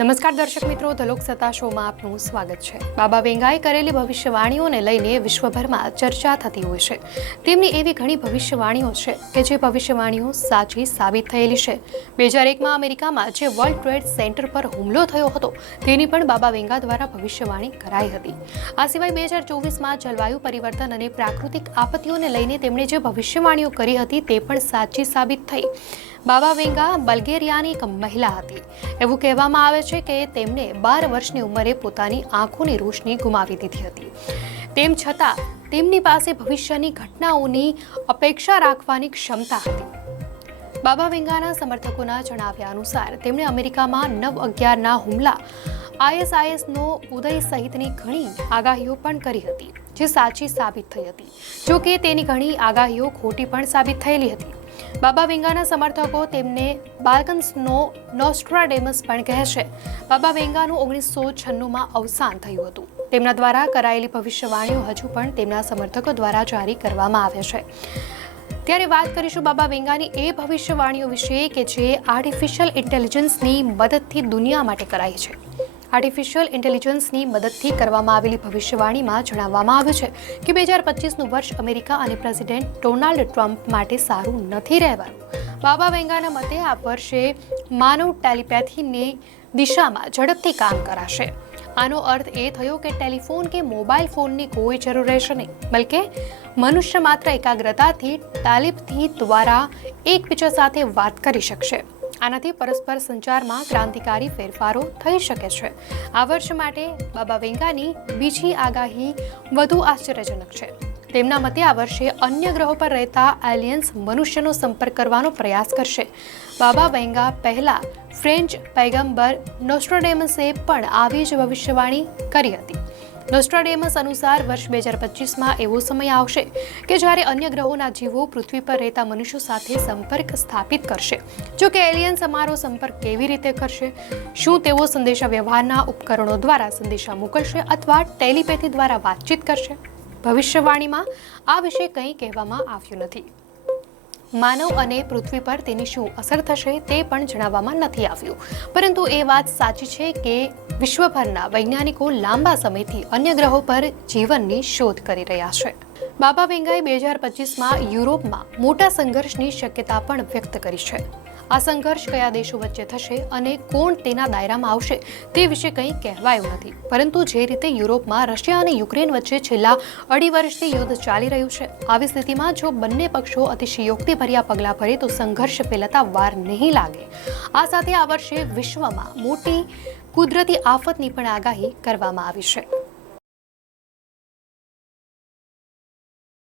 નમસ્કાર દર્શક મિત્રો, ધ લોકસત્તા શોમાં આપનું સ્વાગત છે। બાબા વેંગાએ કરેલી ભવિષ્યવાણીઓને લઈને વિશ્વભરમાં ચર્ચા થતી હોય છે। તેમની એવી ઘણી ભવિષ્યવાણીઓ છે કે જે ભવિષ્યવાણીઓ સાચી સાબિત થયેલી છે। 2001માં અમેરિકામાં જે વર્લ્ડ ટ્રેડ સેન્ટર પર હુમલો થયો હતો તેની પણ બાબા વેંગા દ્વારા ભવિષ્યવાણી કરાઈ હતી। આ સિવાય 2024માં જલવાયુ પરિવર્તન અને પ્રાકૃતિક આપત્તિઓને લઈને તેમણે જે ભવિષ્યવાણીઓ કરી હતી તે પણ સાચી સાબિત થઈ। બાબા વેંગા બલ્ગેરિયાની એક મહિલા હતી। એવું કહેવામાં આવે છે કે તેમણે 12 વર્ષની ઉંમરે પોતાની આંખોની રોશની ગુમાવી દીધી હતી। તેમ છતાં તેમની પાસે ભવિષ્યની ઘટનાઓની અપેક્ષા રાખવાની ક્ષમતા હતી। બાબા વેંગાના સમર્થકોના જણાવ્યા અનુસાર તેમણે અમેરિકામાં 9/11ના હુમલા, ISISનો ઉદય સહિતની ઘણી આગાહીઓ પણ કરી હતી જે સાચી સાબિત થઈ હતી। જો કે તેની ઘણી આગાહીઓ ખોટી પણ સાબિત થયેલી હતી। બાબા વેંગાના સમર્થકો તેમને બાલ્કન્સનો નોસ્ટ્રાડેમસ પણ કહે છે। બાબા વેંગાનું 1996માં અવસાન થયું હતું। તેમના દ્વારા કરાયેલી ભવિષ્યવાણીઓ હજુ પણ તેમના સમર્થકો દ્વારા જારી કરવામાં આવે છે। ત્યારે વાત કરીશું બાબા વેંગાની એ ભવિષ્યવાણીઓ વિશે કે જે આર્ટિફિશિયલ ઇન્ટેલિજન્સની મદદથી દુનિયા માટે કરાઈ છે। આર્ટિફિશિયલ ઇન્ટેલિજન્સની મદદથી કરવામાં આવેલી ભવિષ્યવાણીમાં જણાવવામાં આવ્યું છે કે 2025નું વર્ષ અમેરિકા અને પ્રેસિડેન્ટ ડોનાલ્ડ ટ્રમ્પ માટે સારું નથી રહેવાનું। બાબા વેંગાના મતે આ વર્ષે માનવ ટેલિપેથીની દિશામાં ઝડપથી કામ કરાશે। આનો અર્થ એ થયો કે ટેલિફોન કે મોબાઈલ ફોનની કોઈ જરૂર રહેશે નહીં, બલકે મનુષ્ય માત્ર એકાગ્રતાથી ટેલિપથી દ્વારા એકબીજા સાથે વાત કરી શકશે। આનાથી પરસ્પર સંચારમાં ક્રાંતિકારી ફેરફારો થઈ શકે છે। આ વર્ષ માટે બાબા વેંગાની બીજી આગાહી વધુ આશ્ચર્યજનક છે। તેમના મતે આ વર્ષે અન્ય ગ્રહો પર રહેતા એલિયન્સ મનુષ્યનો સંપર્ક કરવાનો પ્રયાસ કરશે। બાબા વેંગા પહેલા ફ્રેન્ચ પૈગંબર નોસ્ટ્રાડેમસે પણ આવી જ ભવિષ્યવાણી કરી હતી। નોસ્ટ્રાડેમસ અનુસાર વર્ષ 2025માં એવો સમય આવશે કે જ્યારે અન્ય ગ્રહોના જીવો પૃથ્વી પર રહેતા મનુષ્યો સાથે સંપર્ક સ્થાપિત કરશે। જો કે એલિયન્સ અમારો સંપર્ક કેવી રીતે કરશે? શું તેઓ સંદેશા વ્યવહારના ઉપકરણો દ્વારા સંદેશા મોકલશે અથવા ટેલિપેથી દ્વારા વાતચીત કરશે? ભવિષ્યવાણીમાં આ વિશે કંઈ કહેવામાં આવ્યું નથી। માનવ અને પૃથ્વી પર તેની શું અસર થશે તે પણ જણાવવામાં નથી આવ્યું, પરંતુ એ વાત સાચી છે કે વિશ્વભરના વૈજ્ઞાનિકો લાંબા સમયથી અન્ય ગ્રહો પર જીવનની શોધ કરી રહ્યા છે। બાબા વેંગાએ 2025માં યુરોપમાં મોટા સંઘર્ષની શક્યતા પણ વ્યક્ત કરી છે। આ સંઘર્ષ કયા દેશો વચ્ચે થશે અને કોણ તેના દાયરામાં આવશે તે વિશે કંઈ કહેવાયું નથી, પરંતુ જે રીતે યુરોપમાં રશિયા અને યુક્રેન વચ્ચે છેલ્લા 2.5 વર્ષથી યુદ્ધ ચાલી રહ્યું છે, આવી સ્થિતિમાં જો બંને પક્ષો અતિશયોક્તિભર્યા પગલાં ભરે તો સંઘર્ષ ફેલાતા વાર નહીં લાગે। આ સાથે આ વર્ષે વિશ્વમાં મોટી કુદરતી આફતની પણ આગાહી કરવામાં આવી છે।